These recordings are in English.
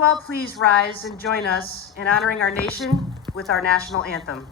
you all please rise and join us in honoring our nation with our national anthem?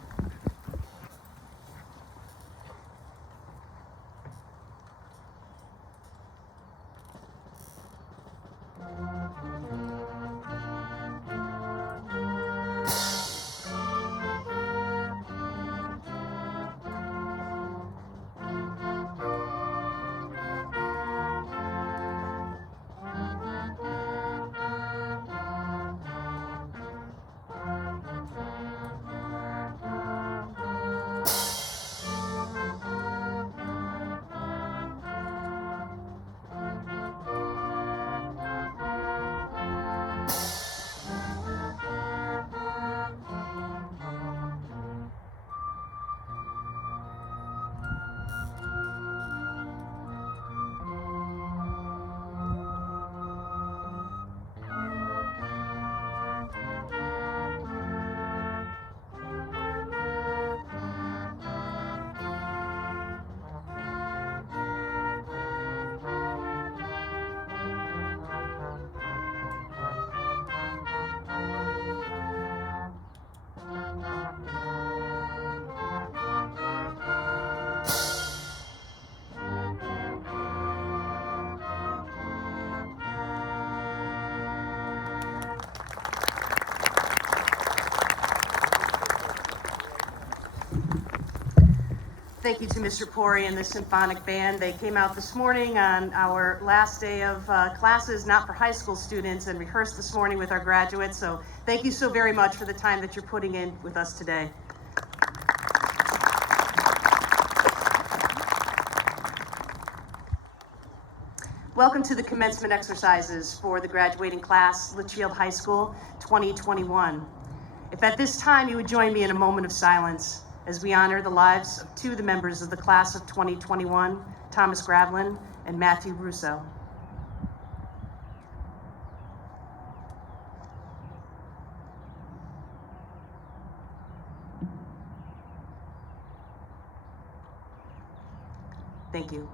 Thank you to Mr. Pori and the Symphonic Band. They came out this morning on our last day of classes, not for high school students, and rehearsed this morning with our graduates. So thank you so very much for the time that you're putting in with us today. Welcome to the commencement exercises for the graduating class, Litchfield High School 2021. If at this time you would join me in a moment of silence as we honor the lives of two of the members of the class of 2021, Thomas Gravlin and Matthew Russo. Thank you.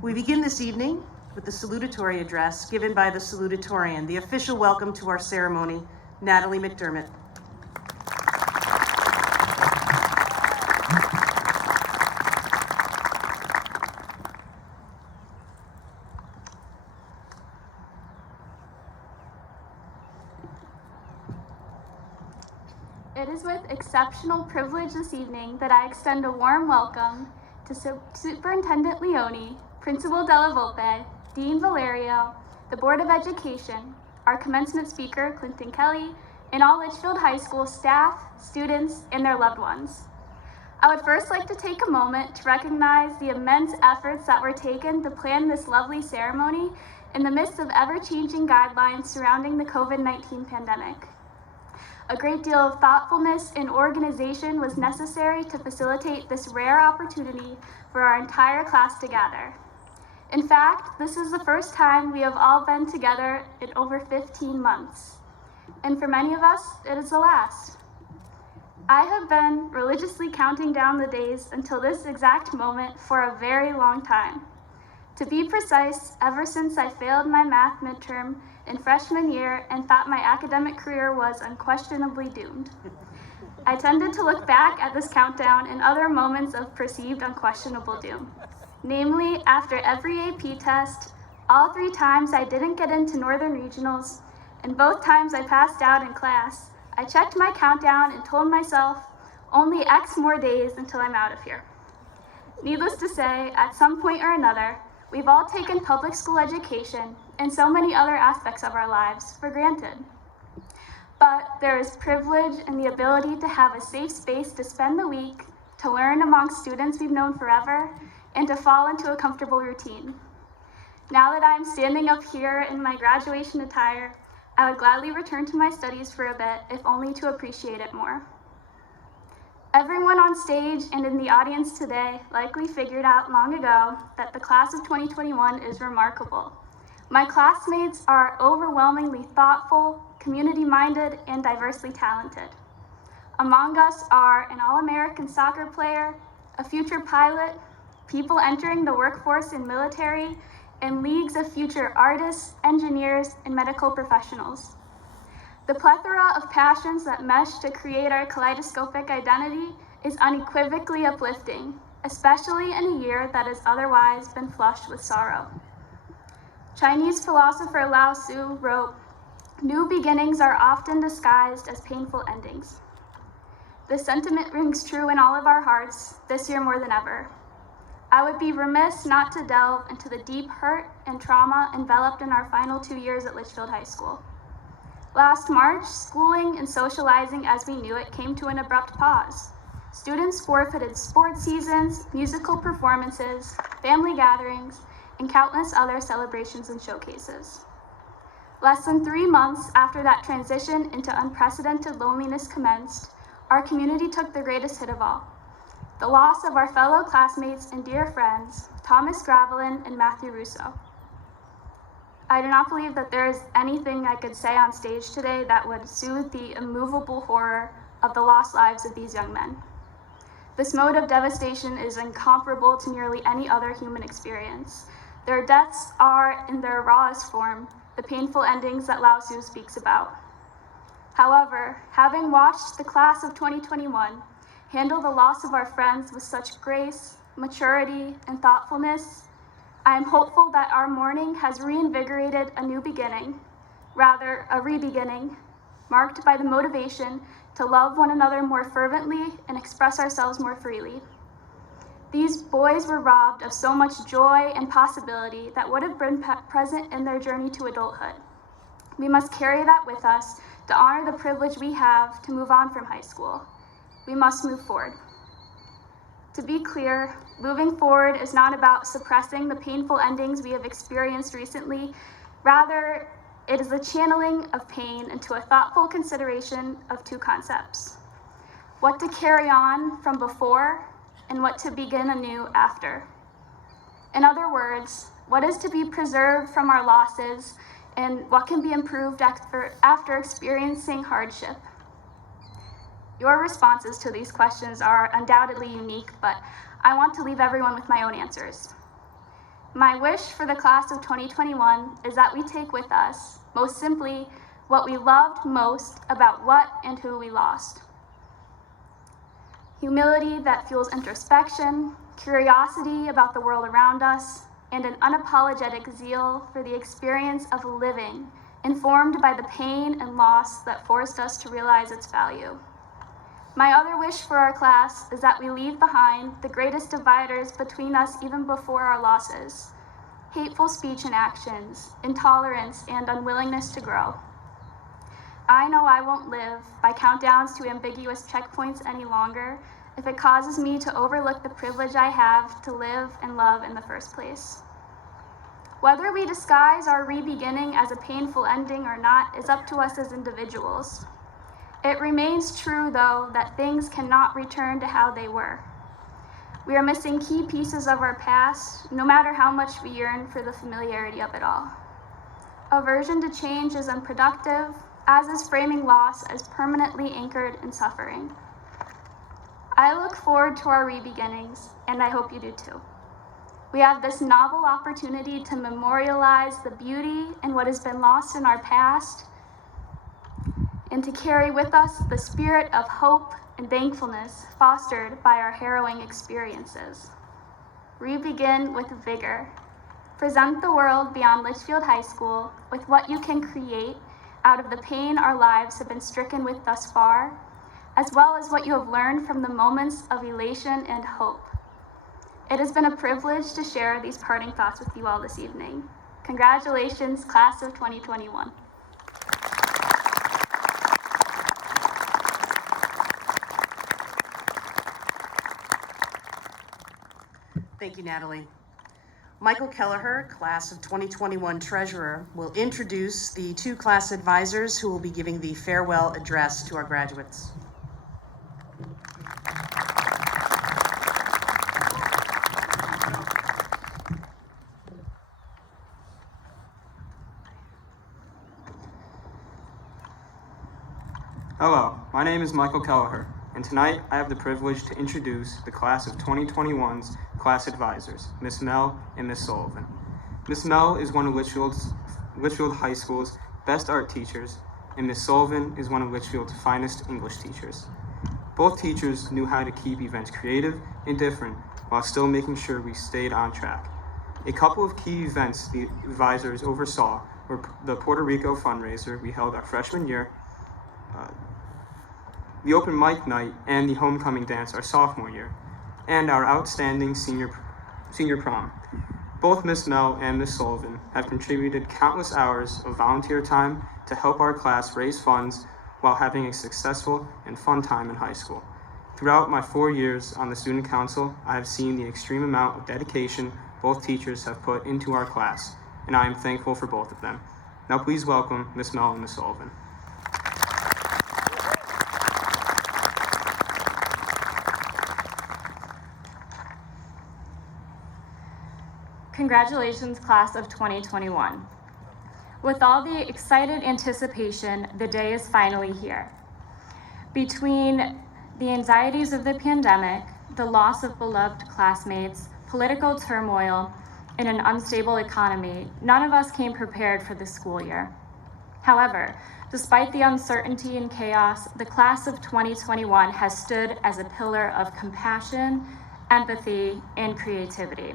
We begin this evening with the salutatory address given by the salutatorian, the official welcome to our ceremony, Natalie McDermott. It is with exceptional privilege this evening that I extend a warm welcome to Superintendent Leone, Principal Della Volpe, Dean Valerio, the Board of Education, our commencement speaker, Clinton Kelly, and all Litchfield High School staff, students, and their loved ones. I would first like to take a moment to recognize the immense efforts that were taken to plan this lovely ceremony in the midst of ever-changing guidelines surrounding the COVID-19 pandemic. A great deal of thoughtfulness and organization was necessary to facilitate this rare opportunity for our entire class to gather. In fact, this is the first time we have all been together in over 15 months. And for many of us, it is the last. I have been religiously counting down the days until this exact moment for a very long time. To be precise, ever since I failed my math midterm in freshman year and thought my academic career was unquestionably doomed. I tended to look back at this countdown in other moments of perceived unquestionable doom. Namely, after every AP test, all 3 times I didn't get into Northern Regionals, and both times I passed out in class, I checked my countdown and told myself, only X more days until I'm out of here. Needless to say, at some point or another, we've all taken public school education and so many other aspects of our lives for granted. But there is privilege in the ability to have a safe space to spend the week, to learn among students we've known forever, and to fall into a comfortable routine. Now that I'm standing up here in my graduation attire, I would gladly return to my studies for a bit, if only to appreciate it more. Everyone on stage and in the audience today likely figured out long ago that the class of 2021 is remarkable. My classmates are overwhelmingly thoughtful, community-minded, and diversely talented. Among us are an All-American soccer player, a future pilot, people entering the workforce and military, and leagues of future artists, engineers, and medical professionals. The plethora of passions that mesh to create our kaleidoscopic identity is unequivocally uplifting, especially in a year that has otherwise been flushed with sorrow. Chinese philosopher Lao Tzu wrote, "New beginnings are often disguised as painful endings." This sentiment rings true in all of our hearts this year more than ever. I would be remiss not to delve into the deep hurt and trauma enveloped in our final 2 years at Litchfield High School. Last March, schooling and socializing as we knew it came to an abrupt pause. Students forfeited sports seasons, musical performances, family gatherings, and countless other celebrations and showcases. Less than 3 months after that transition into unprecedented loneliness commenced, our community took the greatest hit of all: the loss of our fellow classmates and dear friends, Thomas Gravelin and Matthew Russo. I do not believe that there is anything I could say on stage today that would soothe the immovable horror of the lost lives of these young men. This mode of devastation is incomparable to nearly any other human experience. Their deaths are, in their rawest form, the painful endings that Lao Tzu speaks about. However, having watched the class of 2021 handle the loss of our friends with such grace, maturity, and thoughtfulness, I am hopeful that our mourning has reinvigorated a new beginning, rather a re-beginning, marked by the motivation to love one another more fervently and express ourselves more freely. These boys were robbed of so much joy and possibility that would have been present in their journey to adulthood. We must carry that with us to honor the privilege we have to move on from high school. We must move forward. To be clear, moving forward is not about suppressing the painful endings we have experienced recently. Rather, it is the channeling of pain into a thoughtful consideration of two concepts: what to carry on from before and what to begin anew after. In other words, what is to be preserved from our losses and what can be improved after experiencing hardship. Your responses to these questions are undoubtedly unique, but I want to leave everyone with my own answers. My wish for the class of 2021 is that we take with us, most simply, what we loved most about what and who we lost. Humility that fuels introspection, curiosity about the world around us, and an unapologetic zeal for the experience of living, informed by the pain and loss that forced us to realize its value. My other wish for our class is that we leave behind the greatest dividers between us even before our losses: hateful speech and actions, intolerance, and unwillingness to grow. I know I won't live by countdowns to ambiguous checkpoints any longer if it causes me to overlook the privilege I have to live and love in the first place. Whether we disguise our re-beginning as a painful ending or not is up to us as individuals. It remains true, though, that things cannot return to how they were. We are missing key pieces of our past, no matter how much we yearn for the familiarity of it all. Aversion to change is unproductive, as is framing loss as permanently anchored in suffering. I look forward to our re-beginnings, and I hope you do too. We have this novel opportunity to memorialize the beauty and what has been lost in our past, and to carry with us the spirit of hope and thankfulness fostered by our harrowing experiences. Re-begin with vigor. Present the world beyond Litchfield High School with what you can create out of the pain our lives have been stricken with thus far, as well as what you have learned from the moments of elation and hope. It has been a privilege to share these parting thoughts with you all this evening. Congratulations, class of 2021. Thank you, Natalie. Michael Kelleher, class of 2021 treasurer, will introduce the two class advisors who will be giving the farewell address to our graduates. Hello, my name is Michael Kelleher, and tonight I have the privilege to introduce the class of 2021's class advisors, Ms. Mel and Ms. Sullivan. Miss Mell is one of Litchfield High School's best art teachers, and Miss Sullivan is one of Litchfield's finest English teachers. Both teachers knew how to keep events creative and different while still making sure we stayed on track. A couple of key events the advisors oversaw were the Puerto Rico fundraiser we held our freshman year, the open mic night, and the homecoming dance our sophomore year, and our outstanding senior prom. Both Miss Mell and Miss Sullivan have contributed countless hours of volunteer time to help our class raise funds while having a successful and fun time in high school. Throughout my 4 years on the student council, I have seen the extreme amount of dedication both teachers have put into our class, and I am thankful for both of them. Now please welcome Miss Mell and Miss Sullivan. Congratulations, class of 2021. With all the excited anticipation, the day is finally here. Between the anxieties of the pandemic, the loss of beloved classmates, political turmoil, and an unstable economy, none of us came prepared for this school year. However, despite the uncertainty and chaos, the class of 2021 has stood as a pillar of compassion, empathy, and creativity.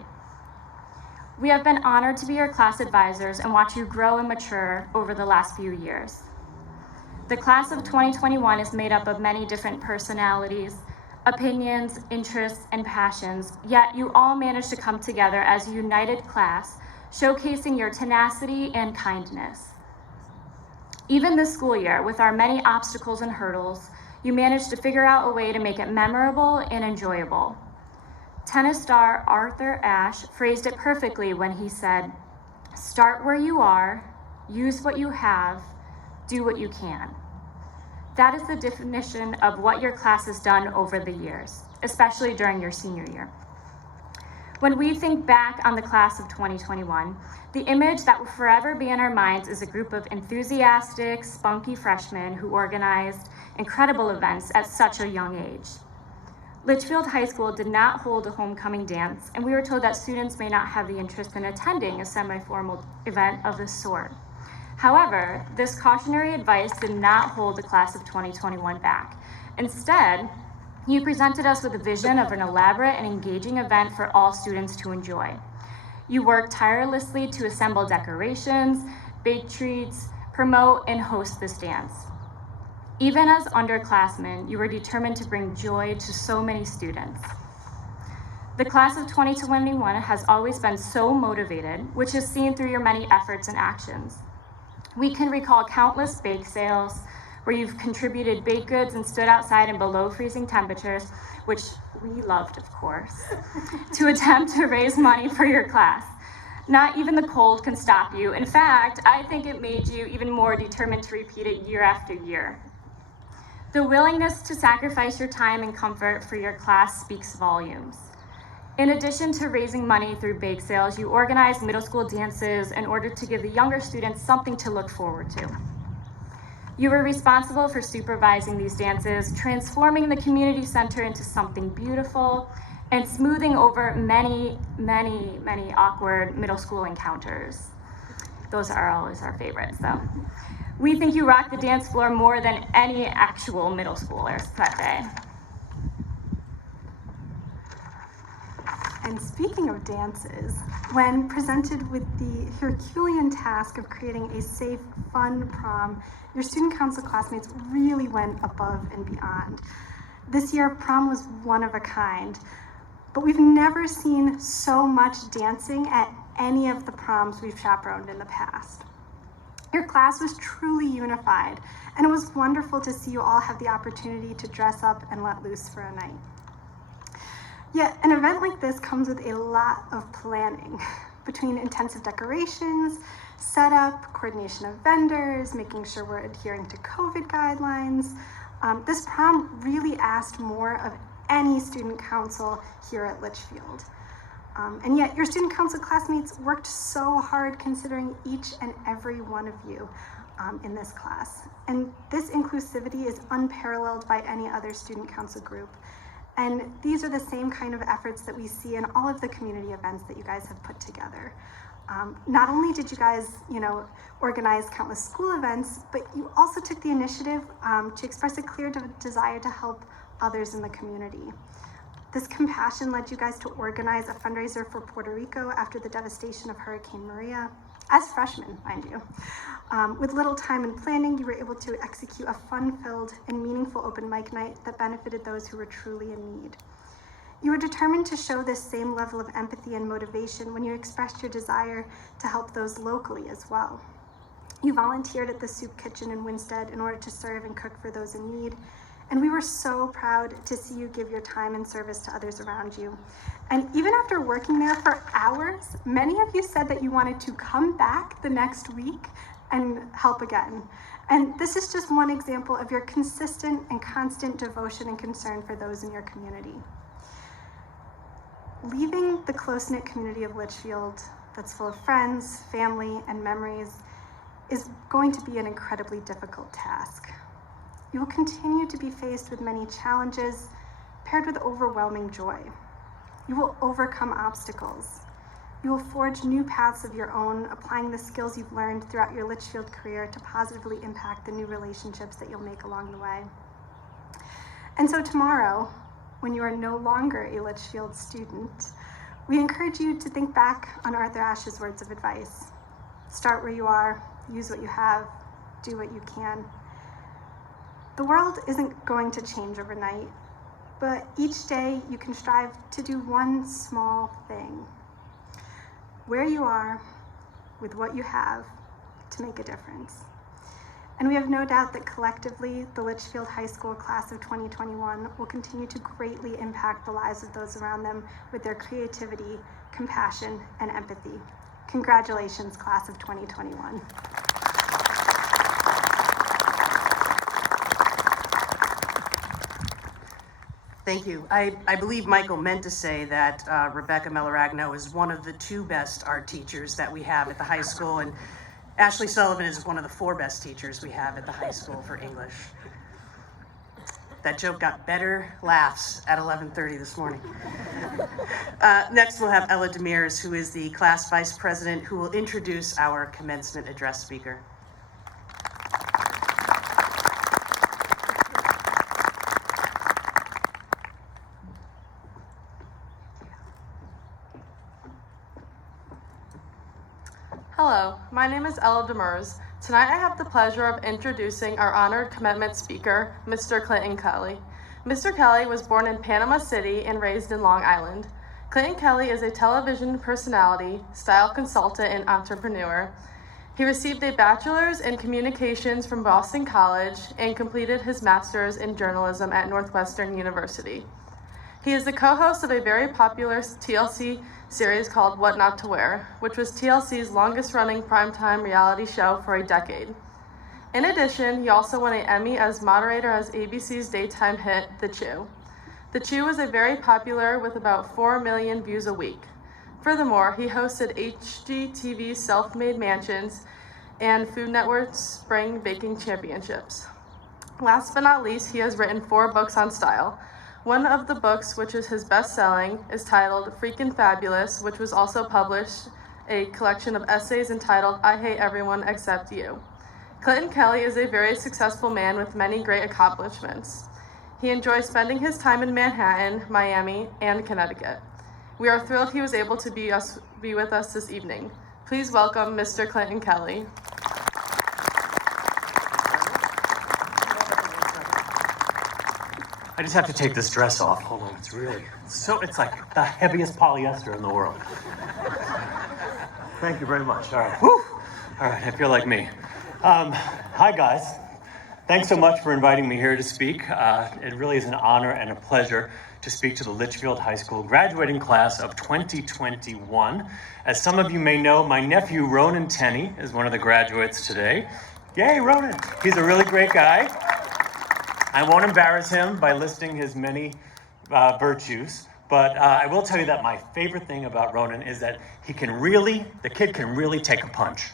We have been honored to be your class advisors and watch you grow and mature over the last few years. The class of 2021 is made up of many different personalities, opinions, interests, and passions, yet you all managed to come together as a united class, showcasing your tenacity and kindness. Even this school year, with our many obstacles and hurdles, you managed to figure out a way to make it memorable and enjoyable. Tennis star Arthur Ashe phrased it perfectly when he said, "Start where you are, use what you have, do what you can." That is the definition of what your class has done over the years, especially during your senior year. When we think back on the class of 2021, the image that will forever be in our minds is a group of enthusiastic, spunky freshmen who organized incredible events at such a young age. Litchfield High School did not hold a homecoming dance, and we were told that students may not have the interest in attending a semi-formal event of this sort. However, this cautionary advice did not hold the class of 2021 back. Instead, you presented us with a vision of an elaborate and engaging event for all students to enjoy. You worked tirelessly to assemble decorations, bake treats, promote, and host this dance. Even as underclassmen, you were determined to bring joy to so many students. The class of 2021 has always been so motivated, which is seen through your many efforts and actions. We can recall countless bake sales where you've contributed baked goods and stood outside in below freezing temperatures, which we loved, of course, to attempt to raise money for your class. Not even the cold can stop you. In fact, I think it made you even more determined to repeat it year after year. The willingness to sacrifice your time and comfort for your class speaks volumes. In addition to raising money through bake sales, you organized middle school dances in order to give the younger students something to look forward to. You were responsible for supervising these dances, transforming the community center into something beautiful, and smoothing over many, many, many awkward middle school encounters. Those are always our favorites, though. We think you rocked the dance floor more than any actual middle schoolers that day. And speaking of dances, when presented with the Herculean task of creating a safe, fun prom, your student council classmates really went above and beyond. This year, prom was one of a kind, but we've never seen so much dancing at any of the proms we've chaperoned in the past. Your class was truly unified, and it was wonderful to see you all have the opportunity to dress up and let loose for a night. Yet, an event like this comes with a lot of planning, between intensive decorations, setup, coordination of vendors, making sure we're adhering to COVID guidelines. This prom really asked more of any student council here at Litchfield. And yet your student council classmates worked so hard considering each and every one of you in this class. And this inclusivity is unparalleled by any other student council group. And these are the same kind of efforts that we see in all of the community events that you guys have put together. Not only did you guys, organize countless school events, but you also took the initiative to express a clear desire to help others in the community. This compassion led you guys to organize a fundraiser for Puerto Rico after the devastation of Hurricane Maria, as freshmen, mind you. With little time and planning, you were able to execute a fun-filled and meaningful open mic night that benefited those who were truly in need. You were determined to show this same level of empathy and motivation when you expressed your desire to help those locally as well. You volunteered at the Soup Kitchen in Winstead in order to serve and cook for those in need, and we were so proud to see you give your time and service to others around you. And even after working there for hours, many of you said that you wanted to come back the next week and help again. And this is just one example of your consistent and constant devotion and concern for those in your community. Leaving the close-knit community of Litchfield that's full of friends, family, and memories is going to be an incredibly difficult task. You will continue to be faced with many challenges paired with overwhelming joy. You will overcome obstacles. You will forge new paths of your own, applying the skills you've learned throughout your Litchfield career to positively impact the new relationships that you'll make along the way. And so tomorrow, when you are no longer a Litchfield student, we encourage you to think back on Arthur Ashe's words of advice. Start where you are, use what you have, do what you can. The world isn't going to change overnight, but each day you can strive to do one small thing. Where you are, with what you have, to make a difference. And we have no doubt that collectively, the Litchfield High School class of 2021 will continue to greatly impact the lives of those around them with their creativity, compassion, and empathy. Congratulations, class of 2021. Thank you. I believe Michael meant to say that Rebecca Melaragno is one of the 2 best art teachers that we have at the high school, and Ashley Sullivan is one of the 4 best teachers we have at the high school for English. That joke got better laughs at 11:30 this morning. Next, we'll have Ella Demers, who is the class vice president, who will introduce our commencement address speaker. Hello, my name is Ella Demers. Tonight I have the pleasure of introducing our honored commencement speaker, Mr. Clinton Kelly. Mr. Kelly was born in Panama City and raised in Long Island. Clinton Kelly is a television personality, style consultant, and entrepreneur. He received a bachelor's in communications from Boston College and completed his master's in journalism at Northwestern University. He is the co-host of a very popular TLC series called What Not to Wear, which was TLC's longest-running primetime reality show for a decade. In addition, he also won an Emmy as moderator as ABC's daytime hit, The Chew. The Chew was very popular with about 4 million views a week. Furthermore, he hosted HGTV's Self-Made Mansions and Food Network's Spring Baking Championships. Last but not least, he has written 4 books on style. One of the books, which is his best-selling, is titled Freakin' Fabulous, which was also published a collection of essays entitled I Hate Everyone Except You. Clinton Kelly is a very successful man with many great accomplishments. He enjoys spending his time in Manhattan, Miami, and Connecticut. We are thrilled he was able to be with us this evening. Please welcome Mr. Clinton Kelly. I just have to take this dress off. Hold on, it's like the heaviest polyester in the world. Thank you very much. All right, whew. All right, I feel like me. Hi guys. Thanks so much for inviting me here to speak. It really is an honor and a pleasure to speak to the Litchfield High School graduating class of 2021. As some of you may know, my nephew Ronan Tenney is one of the graduates today. Yay, Ronan! He's a really great guy. I won't embarrass him by listing his many virtues, but I will tell you that my favorite thing about Ronan is that the kid can really take a punch.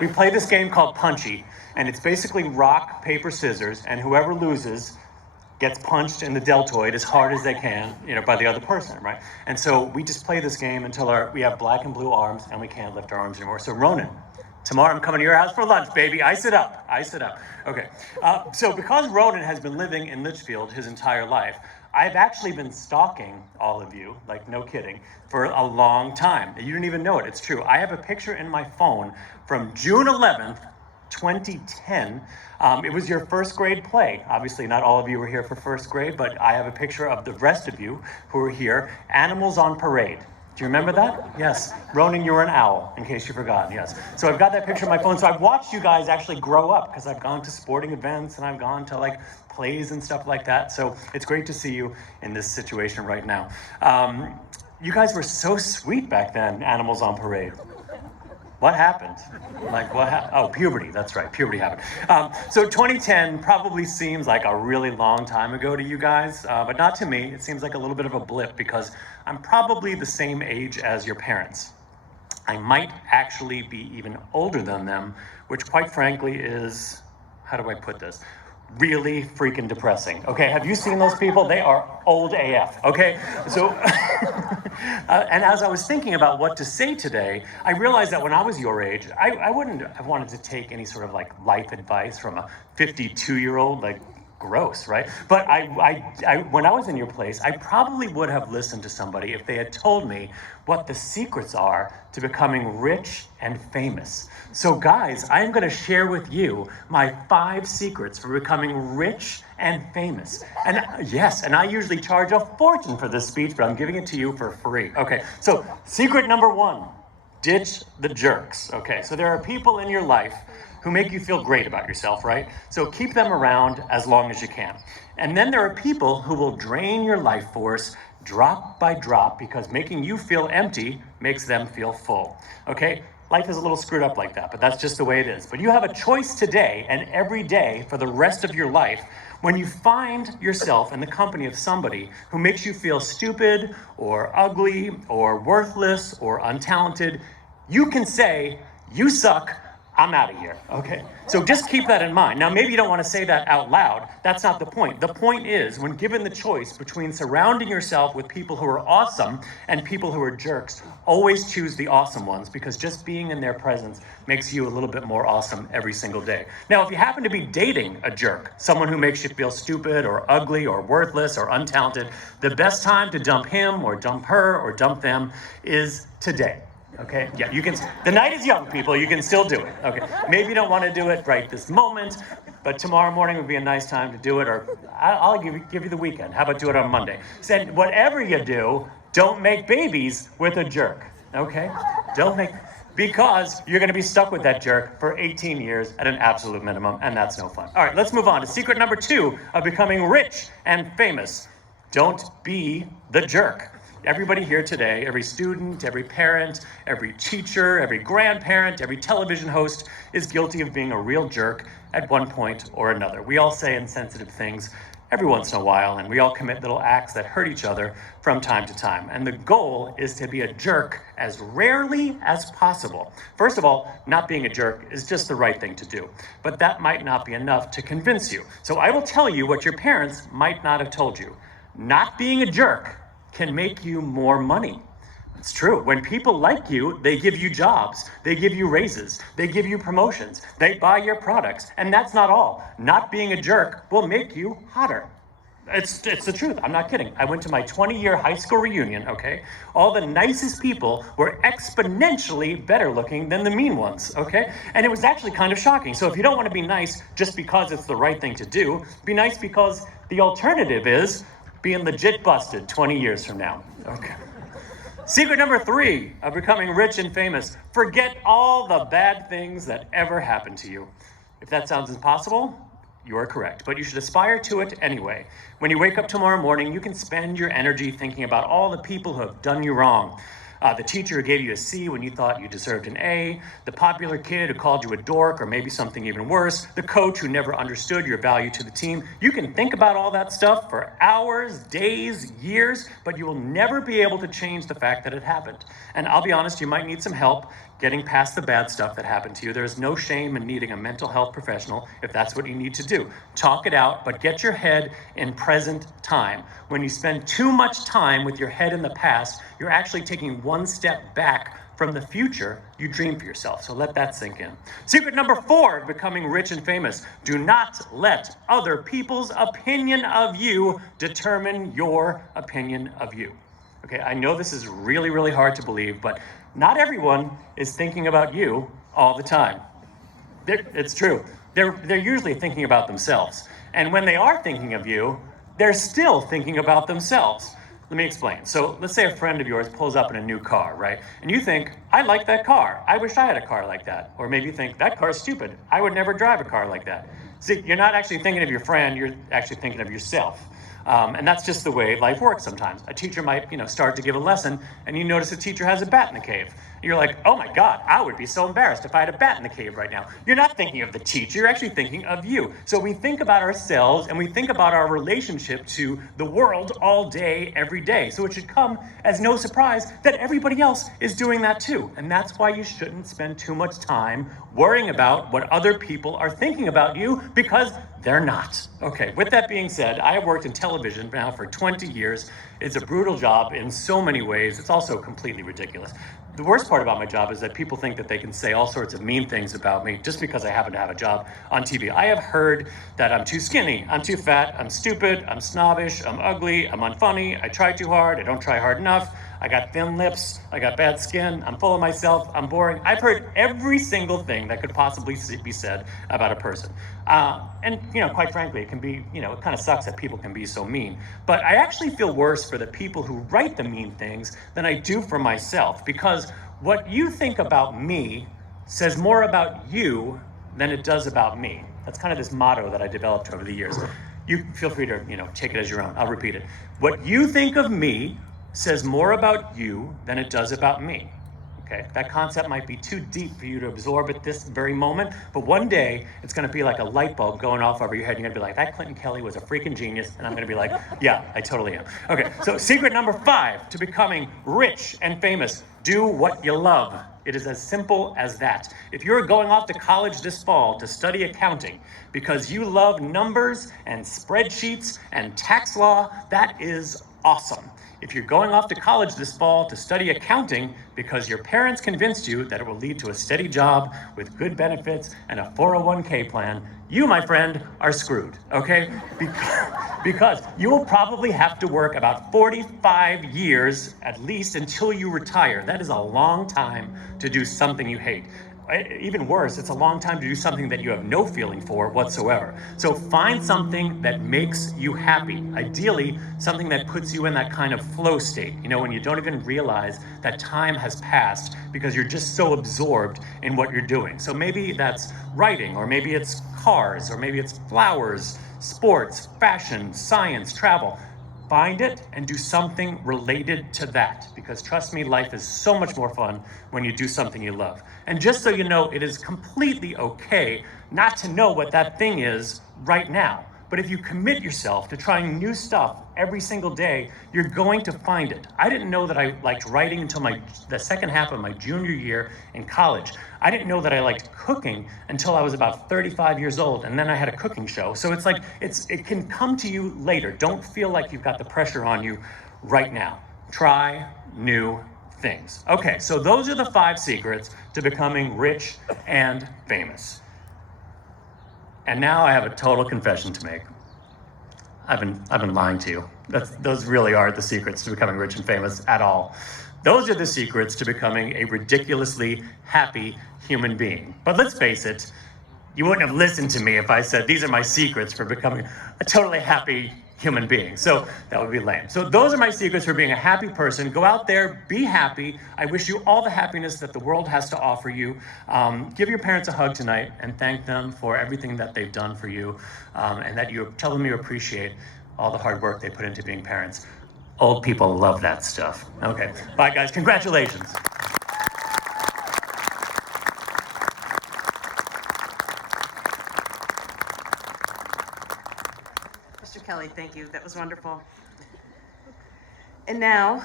We play this game called Punchy, and it's basically rock, paper, scissors, and whoever loses gets punched in the deltoid as hard as they can, by the other person, right? And so we just play this game until we have black and blue arms and we can't lift our arms anymore. So Ronan, tomorrow I'm coming to your house for lunch, baby. Ice it up. Okay. So because Ronan has been living in Litchfield his entire life, I've actually been stalking all of you, like no kidding, for a long time. You didn't even know it. It's true. I have a picture in my phone from June 11th, 2010. It was your first grade play. Obviously, not all of you were here for first grade, but I have a picture of the rest of you who were here. Animals on Parade. Do you remember that? Yes. Ronan, you were an owl, in case you forgot. Yes. So I've got that picture on my phone. So I've watched you guys actually grow up because I've gone to sporting events and I've gone to like plays and stuff like that. So it's great to see you in this situation right now. You guys were so sweet back then, Animals on Parade. What happened? Oh, puberty. That's right. Puberty happened. So 2010 probably seems like a really long time ago to you guys, but not to me. It seems like a little bit of a blip because I'm probably the same age as your parents. I might actually be even older than them, which quite frankly is, how do I put this? Really freaking depressing. Okay, have you seen those people? They are old AF. Okay, so and as I was thinking about what to say today, I realized that when I was your age, I wouldn't have wanted to take any sort of like life advice from a 52-year-old, like gross, right? But I when I was in your place, I probably would have listened to somebody if they had told me what the secrets are to becoming rich and famous. So guys, I'm going to share with you my 5 secrets for becoming rich and famous. And yes, and I usually charge a fortune for this speech, but I'm giving it to you for free. Okay, so secret number 1, ditch the jerks. Okay, so there are people in your life who make you feel great about yourself, right? So keep them around as long as you can. And then there are people who will drain your life force drop by drop because making you feel empty makes them feel full. Okay? Life is a little screwed up like that, but that's just the way it is. But you have a choice today and every day for the rest of your life when you find yourself in the company of somebody who makes you feel stupid or ugly or worthless or untalented, you can say, "You suck, I'm out of here." Okay? So just keep that in mind. Now, maybe you don't want to say that out loud. That's not the point. The point is, when given the choice between surrounding yourself with people who are awesome and people who are jerks, always choose the awesome ones because just being in their presence makes you a little bit more awesome every single day. Now, if you happen to be dating a jerk, someone who makes you feel stupid or ugly or worthless or untalented, the best time to dump him or dump her or dump them is today. Okay, yeah, you can, the night is young, people, you can still do it. Okay, maybe you don't want to do it right this moment, but tomorrow morning would be a nice time to do it, or I'll give you the weekend. How about do it on Monday? Said, whatever you do, don't make babies with a jerk, okay? Because you're going to be stuck with that jerk for 18 years at an absolute minimum, and that's no fun. All right, let's move on to secret number 2 of becoming rich and famous. Don't be the jerk. Everybody here today, every student, every parent, every teacher, every grandparent, every television host is guilty of being a real jerk at one point or another. We all say insensitive things every once in a while, and we all commit little acts that hurt each other from time to time. And the goal is to be a jerk as rarely as possible. First of all, not being a jerk is just the right thing to do, but that might not be enough to convince you. So I will tell you what your parents might not have told you. Not being a jerk can make you more money. It's true. When people like you, they give you jobs, they give you raises, they give you promotions, they buy your products, and that's not all. Not being a jerk will make you hotter. It's the truth. I'm not kidding. I went to my 20-year high school reunion, okay? All the nicest people were exponentially better looking than the mean ones, okay? And it was actually kind of shocking. So if you don't want to be nice just because it's the right thing to do, be nice because the alternative is being legit busted 20 years from now. Okay. Secret number 3 of becoming rich and famous: forget all the bad things that ever happened to you. If that sounds impossible, you are correct, but you should aspire to it anyway. When you wake up tomorrow morning, you can spend your energy thinking about all the people who have done you wrong. The teacher who gave you a C when you thought you deserved an A, the popular kid who called you a dork or maybe something even worse, the coach who never understood your value to the team. You can think about all that stuff for hours, days, years, but you will never be able to change the fact that it happened. And I'll be honest, you might need some help getting past the bad stuff that happened to you. There is no shame in needing a mental health professional if that's what you need to do. Talk it out, but get your head in present time. When you spend too much time with your head in the past, you're actually taking one step back from the future you dream for yourself. So let that sink in. Secret number 4 of becoming rich and famous: do not let other people's opinion of you determine your opinion of you. Okay, I know this is really, really hard to believe, but not everyone is thinking about you all the time. It's true. They're usually thinking about themselves. And when they are thinking of you, they're still thinking about themselves. Let me explain. So let's say a friend of yours pulls up in a new car, right? And you think, I like that car. I wish I had a car like that. Or maybe you think, that car's stupid. I would never drive a car like that. See, you're not actually thinking of your friend, you're actually thinking of yourself. And that's just the way life works sometimes. A teacher might, start to give a lesson, and you notice a teacher has a bat in the cave. You're like, oh my God, I would be so embarrassed if I had a bat in the cave right now. You're not thinking of the teacher, you're actually thinking of you. So we think about ourselves and we think about our relationship to the world all day, every day. So it should come as no surprise that everybody else is doing that too. And that's why you shouldn't spend too much time worrying about what other people are thinking about you, because they're not. Okay, with that being said, I have worked in television now for 20 years. It's a brutal job in so many ways. It's also completely ridiculous. The worst part about my job is that people think that they can say all sorts of mean things about me just because I happen to have a job on TV. I have heard that I'm too skinny, I'm too fat, I'm stupid, I'm snobbish, I'm ugly, I'm unfunny, I try too hard, I don't try hard enough, I got thin lips, I got bad skin, I'm full of myself, I'm boring. I've heard every single thing that could possibly be said about a person. And quite frankly, it can be, it kind of sucks that people can be so mean. But I actually feel worse for the people who write the mean things than I do for myself, because what you think about me says more about you than it does about me. That's kind of this motto that I developed over the years. You feel free to, take it as your own. I'll repeat it. What you think of me says more about you than it does about me. Okay, that concept might be too deep for you to absorb at this very moment, but one day it's going to be like a light bulb going off over your head. You're going to be like, that Clinton Kelly was a freaking genius, and I'm going to be like, yeah, I totally am. Okay, so secret number 5 to becoming rich and famous: do what you love. It is as simple as that. If you're going off to college this fall to study accounting because you love numbers and spreadsheets and tax law, that is awesome. If you're going off to college this fall to study accounting because your parents convinced you that it will lead to a steady job with good benefits and a 401k plan, you, my friend, are screwed, okay? Because you will probably have to work about 45 years at least until you retire. That is a long time to do something you hate. Even worse, it's a long time to do something that you have no feeling for whatsoever. So find something that makes you happy. Ideally, something that puts you in that kind of flow state, when you don't even realize that time has passed because you're just so absorbed in what you're doing. So maybe that's writing, or maybe it's cars, or maybe it's flowers, sports, fashion, science, travel. Find it and do something related to that, because trust me, life is so much more fun when you do something you love. And just so you know, it is completely okay not to know what that thing is right now. But if you commit yourself to trying new stuff every single day, you're going to find it. I didn't know that I liked writing until the second half of my junior year in college. I didn't know that I liked cooking until I was about 35 years old, and then I had a cooking show. So it's like, it can come to you later. Don't feel like you've got the pressure on you right now. Try new things. Okay, so those are the 5 secrets to becoming rich and famous. And now I have a total confession to make. I've been lying to you. Those really aren't the secrets to becoming rich and famous at all. Those are the secrets to becoming a ridiculously happy human being. But let's face it, you wouldn't have listened to me if I said these are my secrets for becoming a totally happy human being. So that would be lame. So those are my secrets for being a happy person. Go out there, be happy. I wish you all the happiness that the world has to offer you. Give your parents a hug tonight and thank them for everything that they've done for you, and that you tell them you appreciate all the hard work they put into being parents. Old people love that stuff. Okay, bye guys, congratulations. Mr. Kelly, thank you. That was wonderful. And now,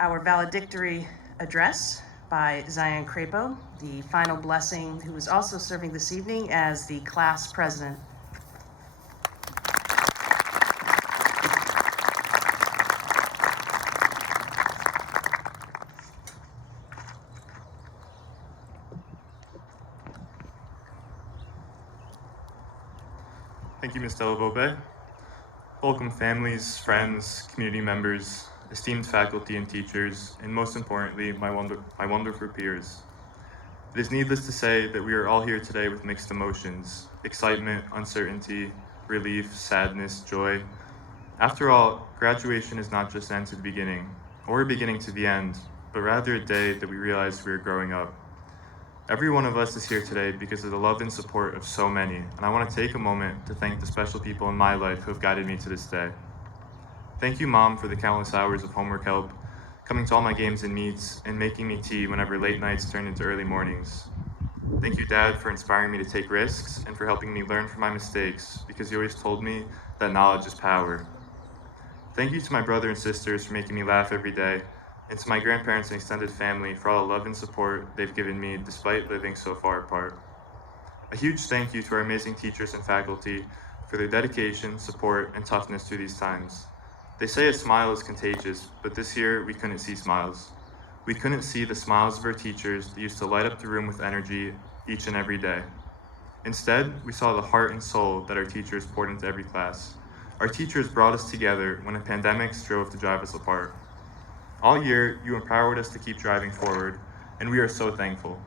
our valedictory address by Zion Crapo, the final blessing, who is also serving this evening as the class president. Thank you, Ms. Delavolpe. Welcome families, friends, community members, esteemed faculty and teachers, and most importantly, my wonderful peers. It is needless to say that we are all here today with mixed emotions: excitement, uncertainty, relief, sadness, joy. After all, graduation is not just an end to the beginning, or a beginning to the end, but rather a day that we realize we are growing up. Every one of us is here today because of the love and support of so many, and I want to take a moment to thank the special people in my life who have guided me to this day. Thank you, Mom, for the countless hours of homework help, coming to all my games and meets, and making me tea whenever late nights turned into early mornings. Thank you, Dad, for inspiring me to take risks and for helping me learn from my mistakes, because you always told me that knowledge is power. Thank you to my brother and sisters for making me laugh every day, and to my grandparents and extended family for all the love and support they've given me despite living so far apart. A huge thank you to our amazing teachers and faculty for their dedication, support, and toughness through these times. They say a smile is contagious, but this year we couldn't see smiles. We couldn't see the smiles of our teachers that used to light up the room with energy each and every day. Instead, we saw the heart and soul that our teachers poured into every class. Our teachers brought us together when a pandemic strove to drive us apart. All year, you empowered us to keep driving forward, and we are so thankful.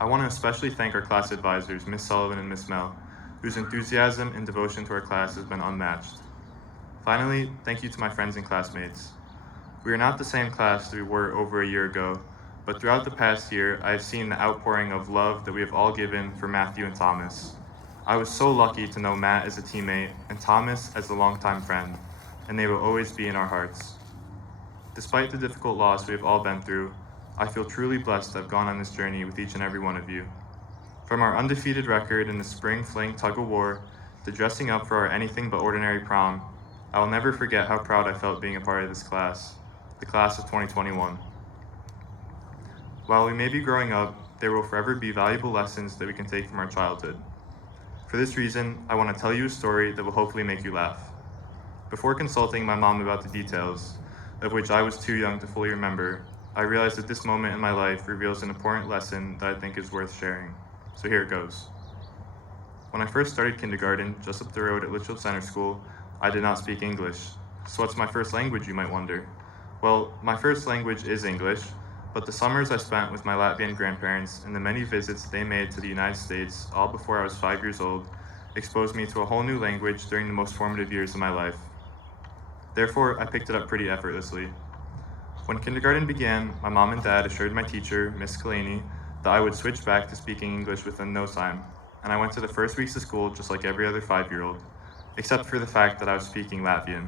I want to especially thank our class advisors, Ms. Sullivan and Ms. Mel, whose enthusiasm and devotion to our class has been unmatched. Finally, thank you to my friends and classmates. We are not the same class that we were over a year ago, but throughout the past year, I have seen the outpouring of love that we have all given for Matthew and Thomas. I was so lucky to know Matt as a teammate and Thomas as a longtime friend, and they will always be in our hearts. Despite the difficult loss we have all been through, I feel truly blessed to have gone on this journey with each and every one of you. From our undefeated record in the spring fling tug-of-war to dressing up for our anything but ordinary prom, I will never forget how proud I felt being a part of this class, the class of 2021. While we may be growing up, there will forever be valuable lessons that we can take from our childhood. For this reason, I want to tell you a story that will hopefully make you laugh. Before consulting my mom about the details, of which I was too young to fully remember, I realized that this moment in my life reveals an important lesson that I think is worth sharing. So here it goes. When I first started kindergarten, just up the road at Litchfield Center School, I did not speak English. So what's my first language, you might wonder? Well, my first language is English, but the summers I spent with my Latvian grandparents and the many visits they made to the United States, all before I was 5 years old, exposed me to a whole new language during the most formative years of my life. Therefore, I picked it up pretty effortlessly. When kindergarten began, my mom and dad assured my teacher, Miss Kalani, that I would switch back to speaking English within no time, and I went to the first weeks of school just like every other 5-year-old, except for the fact that I was speaking Latvian.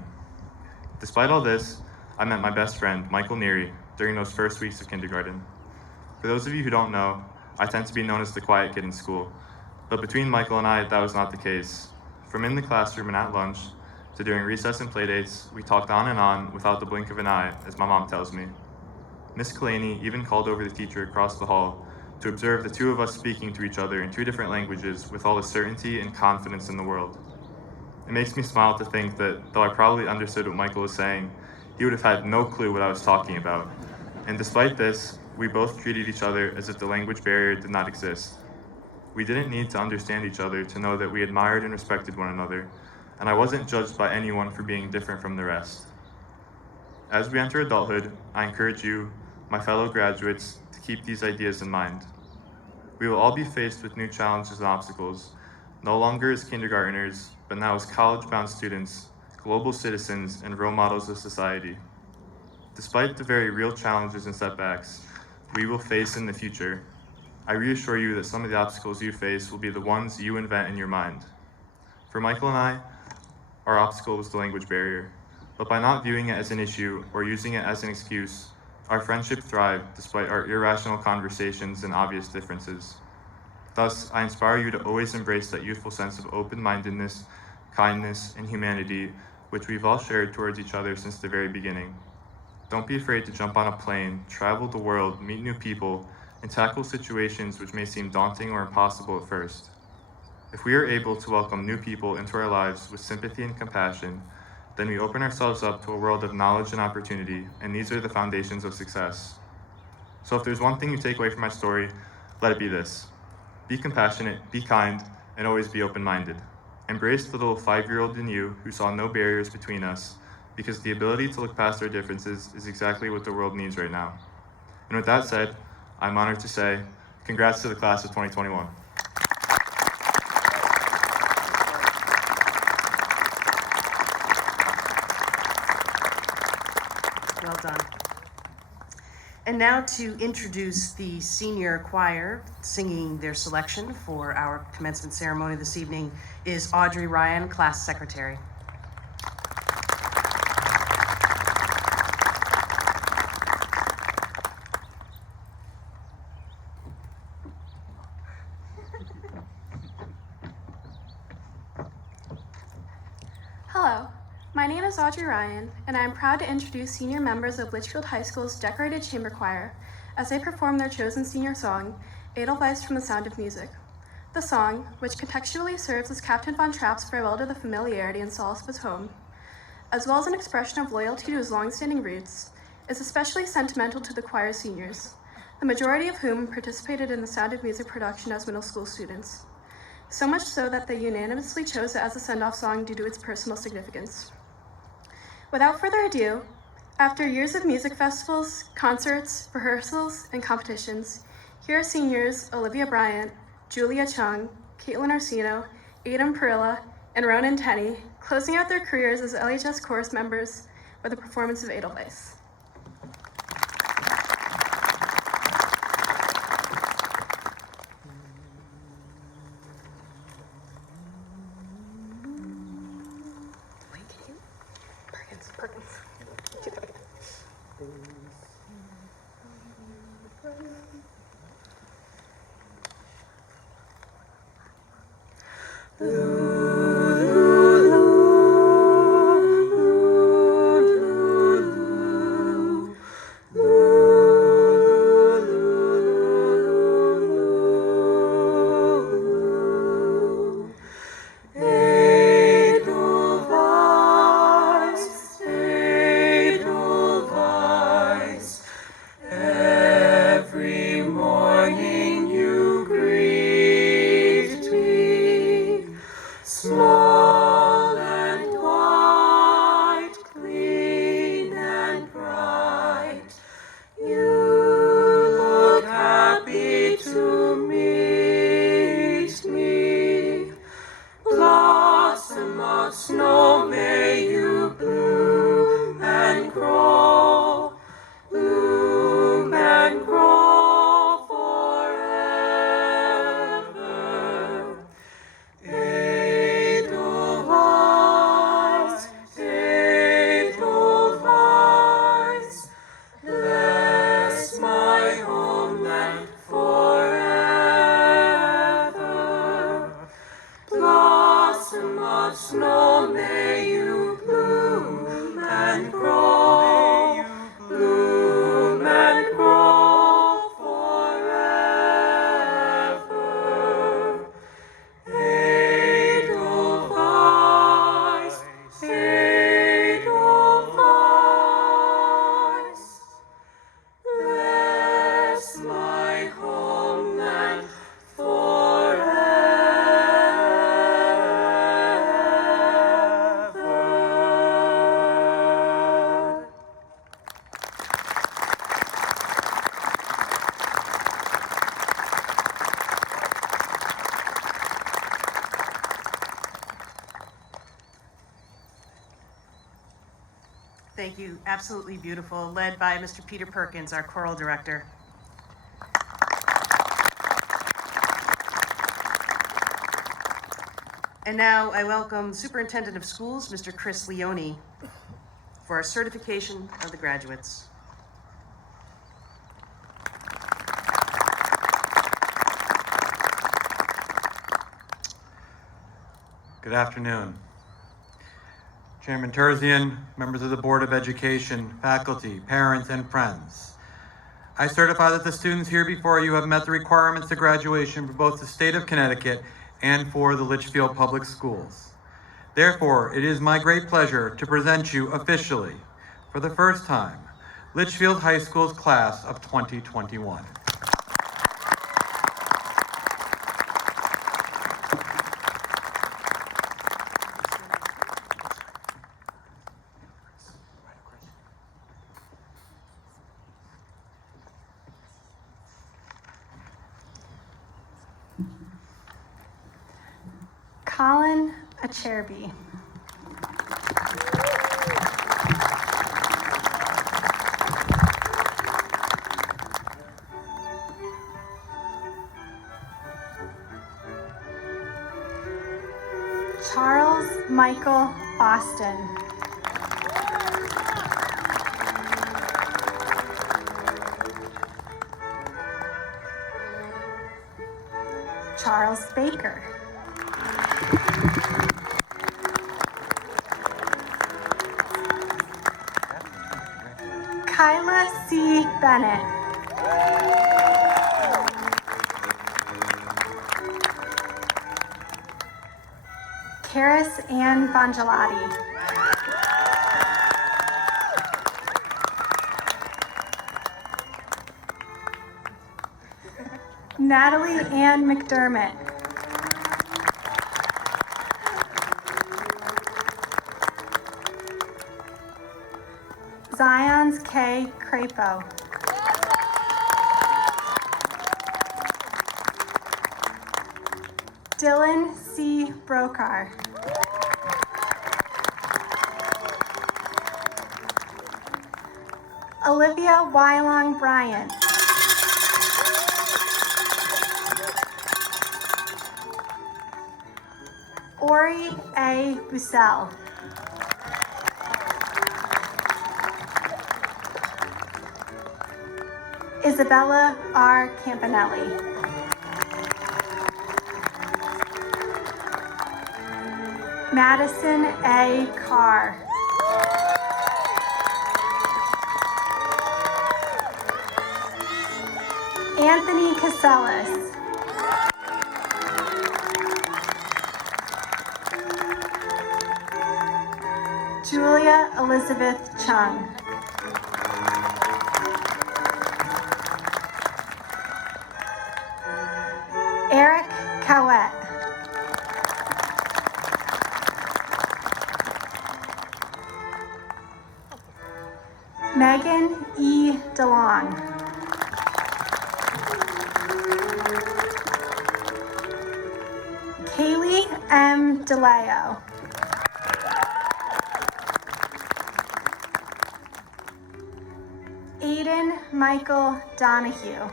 Despite all this, I met my best friend, Michael Neary, during those first weeks of kindergarten. For those of you who don't know, I tend to be known as the quiet kid in school, but between Michael and I, that was not the case. From in the classroom and at lunch, to during recess and playdates, we talked on and on without the blink of an eye, as my mom tells me. Miss Kalani even called over the teacher across the hall to observe the two of us speaking to each other in 2 different languages with all the certainty and confidence in the world. It makes me smile to think that, though I probably understood what Michael was saying, he would have had no clue what I was talking about. And despite this, we both treated each other as if the language barrier did not exist. We didn't need to understand each other to know that we admired and respected one another, and I wasn't judged by anyone for being different from the rest. As we enter adulthood, I encourage you, my fellow graduates, to keep these ideas in mind. We will all be faced with new challenges and obstacles, no longer as kindergartners, but now as college-bound students, global citizens, and role models of society. Despite the very real challenges and setbacks we will face in the future, I reassure you that some of the obstacles you face will be the ones you invent in your mind. For Michael and I, our obstacle was the language barrier, but by not viewing it as an issue or using it as an excuse, our friendship thrived despite our irrational conversations and obvious differences. Thus, I inspire you to always embrace that youthful sense of open-mindedness, kindness, and humanity which we've all shared towards each other since the very beginning. Don't be afraid to jump on a plane, travel the world, meet new people, and tackle situations which may seem daunting or impossible at first. If we are able to welcome new people into our lives with sympathy and compassion, then we open ourselves up to a world of knowledge and opportunity, and these are the foundations of success. So if there's one thing you take away from my story, let it be this. Be compassionate, be kind, and always be open-minded. Embrace the little 5-year-old in you who saw no barriers between us, because the ability to look past our differences is exactly what the world needs right now. And with that said, I'm honored to say, congrats to the class of 2021. Well done. And now to introduce the senior choir singing their selection for our commencement ceremony this evening is Audrey Ryan, class secretary. Hello, my name is Audrey Ryan, and I am proud to introduce senior members of Litchfield High School's Decorated Chamber Choir as they perform their chosen senior song, Edelweiss from the Sound of Music. The song, which contextually serves as Captain Von Trapp's farewell to the familiarity and solace of his home, as well as an expression of loyalty to his long-standing roots, is especially sentimental to the choir's seniors, the majority of whom participated in the Sound of Music production as middle school students. So much so that they unanimously chose it as a send-off song due to its personal significance. Without further ado, after years of music festivals, concerts, rehearsals, and competitions, here are seniors Olivia Bryant, Julia Chung, Caitlin Orsino, Aidan Perilla, and Ronan Tenney, closing out their careers as LHS chorus members with a performance of Edelweiss. Thank you. Absolutely beautiful, led by Mr. Peter Perkins, our choral director. And now I welcome Superintendent of Schools, Mr. Chris Leone, for our certification of the graduates. Good afternoon. Chairman Terzian, members of the Board of Education, faculty, parents, and friends. I certify that the students here before you have met the requirements of graduation for both the state of Connecticut and for the Litchfield Public Schools. Therefore, it is my great pleasure to present you officially, for the first time, Litchfield High School's class of 2021. Colin Acherby. Charles Michael Austin. Charles Baker. Kyla C. Bennett. Karis Ann Bongelati. Natalie Ann McDermott. Zions K. Crapo. Dylan C. Brokar. Olivia Wylong Bryant. Ori A. Bussell. Isabella R. Campanelli. Madison A. Carr. Anthony Casellas. Julia Elizabeth Chung. Eric Cowett. Megan E. DeLong. Kaylee M. DeLeo. Aiden Michael Donahue.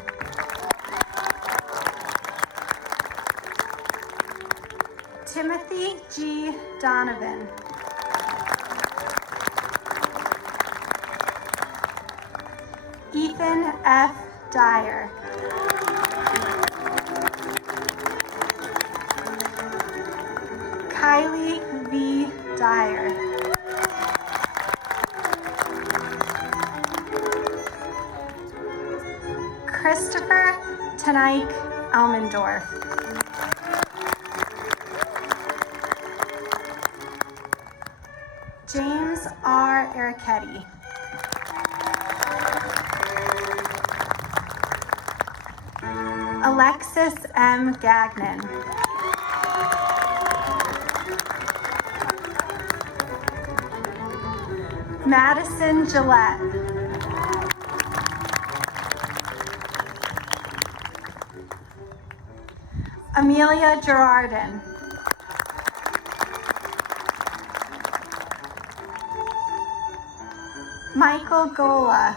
Timothy G. Donovan. Ethan F. Dyer. Kylie V. Dyer. Christopher Tanaik Elmendorf. James R. Ericetti. Alexis M. Gagnon. Madison Gillette. Amelia Gerardin. Michael Gola.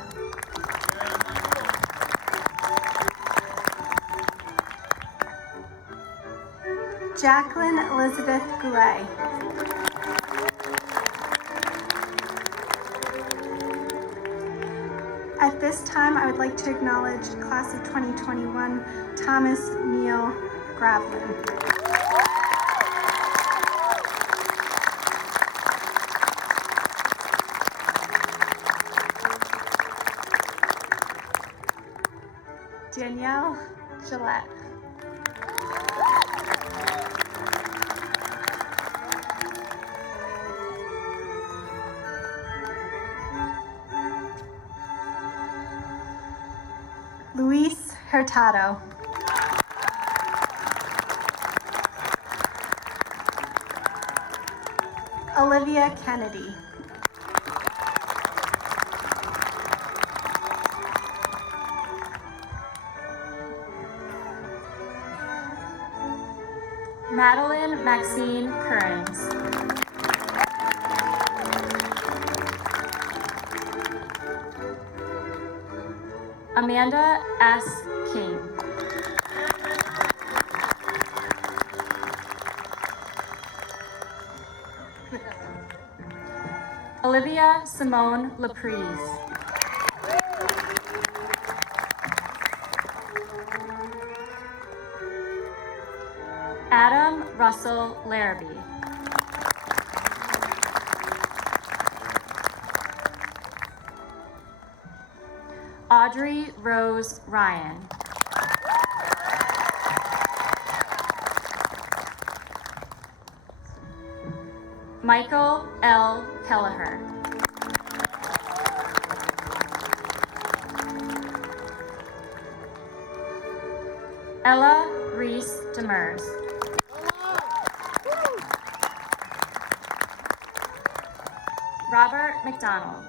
Jacqueline Elizabeth Goulet. At this time, I would like to acknowledge Class of 2021, Thomas Neal Gravlin. Danielle Gillette. Luis Hurtado. Olivia Kennedy. Madeline Maxine Kearns. Amanda S. King. Olivia Simone Laprise. Adam Russell Larrabee. Audrey Rose Ryan. Michael L. Kelleher. Ella Reese Demers. Robert McDonald.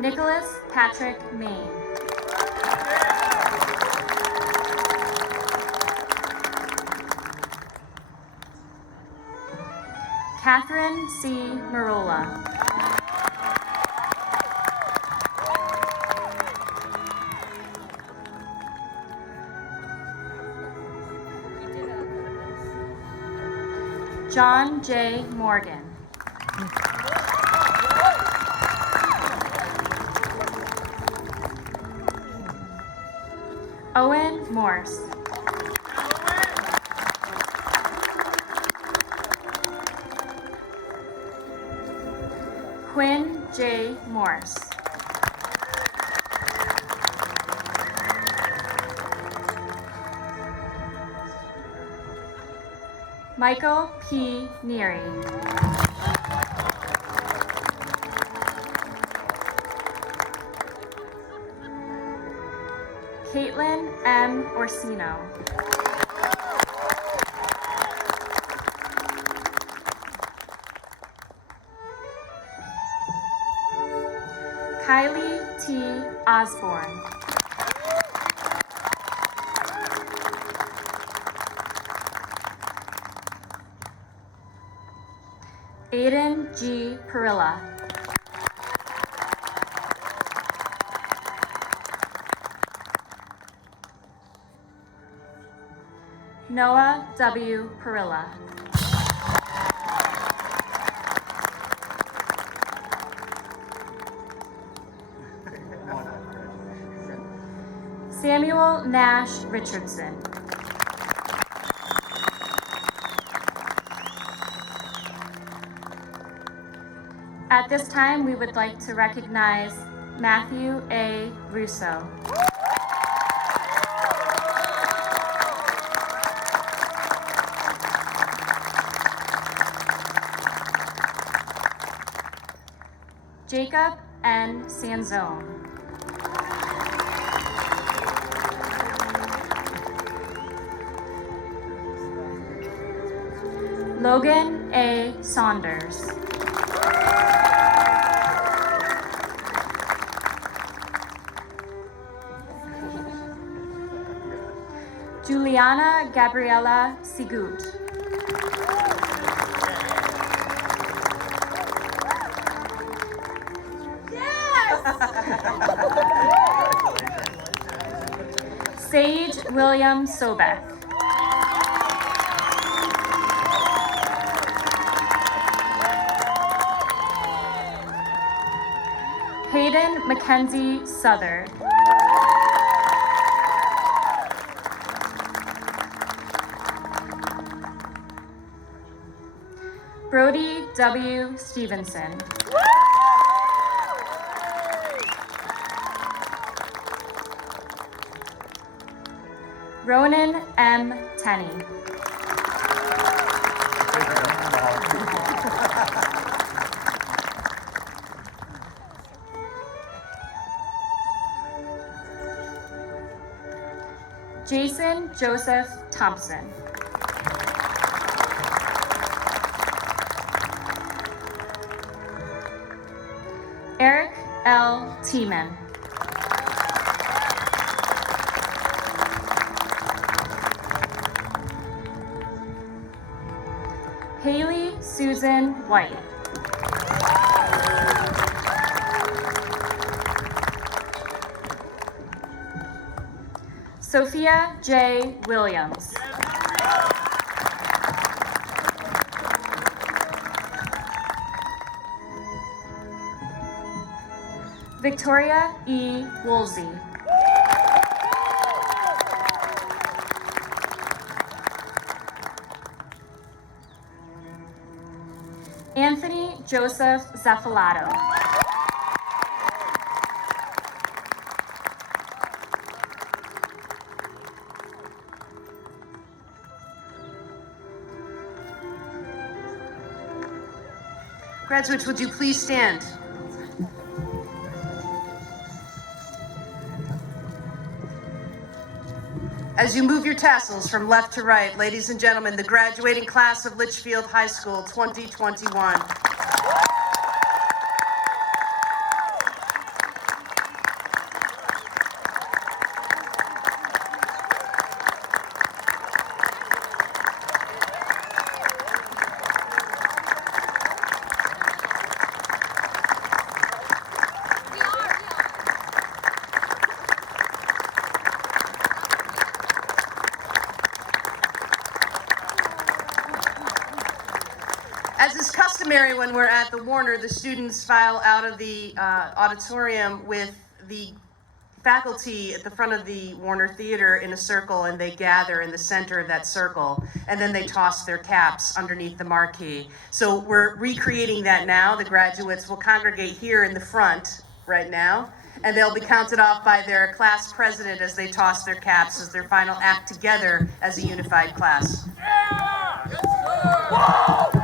Nicholas Patrick Main. Catherine C. Marola. John J. Morgan. Owen Morse. Quinn J. Morse. Michael P. Neary. Caitlin M. Orsino. Kylie T. Osborne. Aiden G. Perilla. Noah W. Perilla. Samuel Nash Richardson. At this time, we would like to recognize Matthew A. Russo. Jacob N. Sanzone. Logan A. Saunders. Juliana Gabriela Sigut. Sage William Sobek. Mackenzie Southard. Brody W. Stevenson. Ronan M. Tenney. Jason Joseph Thompson. Eric L. Tiemann. Haley Susan White. Sophia J. Williams. Victoria E. Woolsey. Anthony Joseph Zaffalato. Graduates, would you please stand? As you move your tassels from left to right, ladies and gentlemen, the graduating class of Litchfield High School 2021. As is customary when we're at the Warner, the students file out of the auditorium with the faculty at the front of the Warner Theater in a circle, and they gather in the center of that circle, and then they toss their caps underneath the marquee. So we're recreating that now. The graduates will congregate here in the front right now, and they'll be counted off by their class president as they toss their caps as their final act together as a unified class. Yeah!